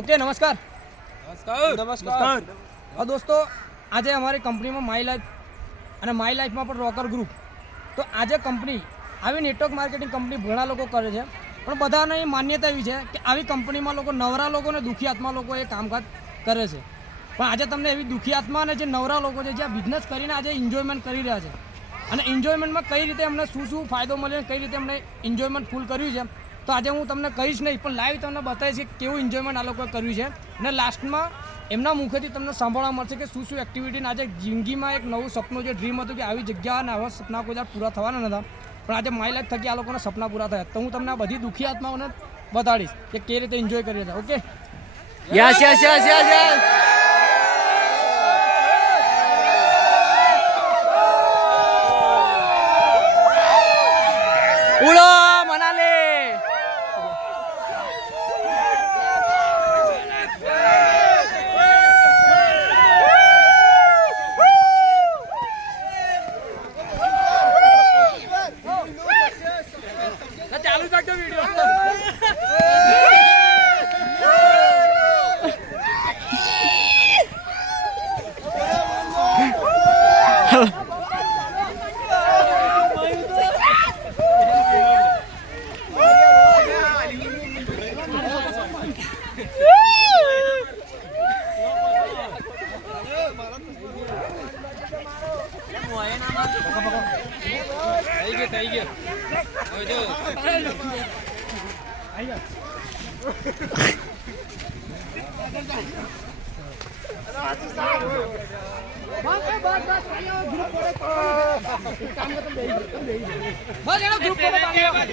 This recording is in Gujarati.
ઓકે નમસ્કાર દોસ્તો, આજે અમારી કંપનીમાં માય લાઈફ અને માય લાઈફમાં પણ રોકર ગ્રુપ. તો આજે કંપની આવી નેટવર્ક માર્કેટિંગ કંપની ઘણા લોકો કરે છે, પણ બધાની માન્યતા એવી છે કે આવી કંપનીમાં લોકો નવરા લોકો અને દુઃખી આત્મા લોકો એ કામકાજ કરે છે. પણ આજે તમને એવી દુઃખી આત્મા અને જે નવરા લોકો છે, જે બિઝનેસ કરીને આજે એન્જોયમેન્ટ કરી રહ્યા છે, અને એન્જોયમેન્ટમાં કઈ રીતે એમને શું ફાયદો મળ્યો, કઈ રીતે એમને એન્જોયમેન્ટ ફૂલ કર્યું છે, તો આજે હું તમને કહીશ નહીં, પણ લાઈવ તમને બતાવીશ કે કેવું એન્જોયમેન્ટ આ લોકોએ કર્યું છે. અને લાસ્ટમાં એમના મુખેથી તમને સાંભળવા મળશે કે શું એક્ટિવિટીને આજે જિંદગીમાં એક નવું સપનું જે ડ્રીમ હતું કે આવી જગ્યા અને આવા સપના કોઈ પૂરા થવાના નતા, પણ આજે માય લાઈફ થકી આ લોકોના સપના પૂરા થયા. તો હું તમને આ બધી દુઃખી આત્માઓને બતાડીશ કે કેવી રીતે એન્જોય કરી રહ્યા. Okay, yes yes yes yes yes. ઉડો મનાલી. ચાલુ રાખજો વિડિયો. થઈ ગયો. બસ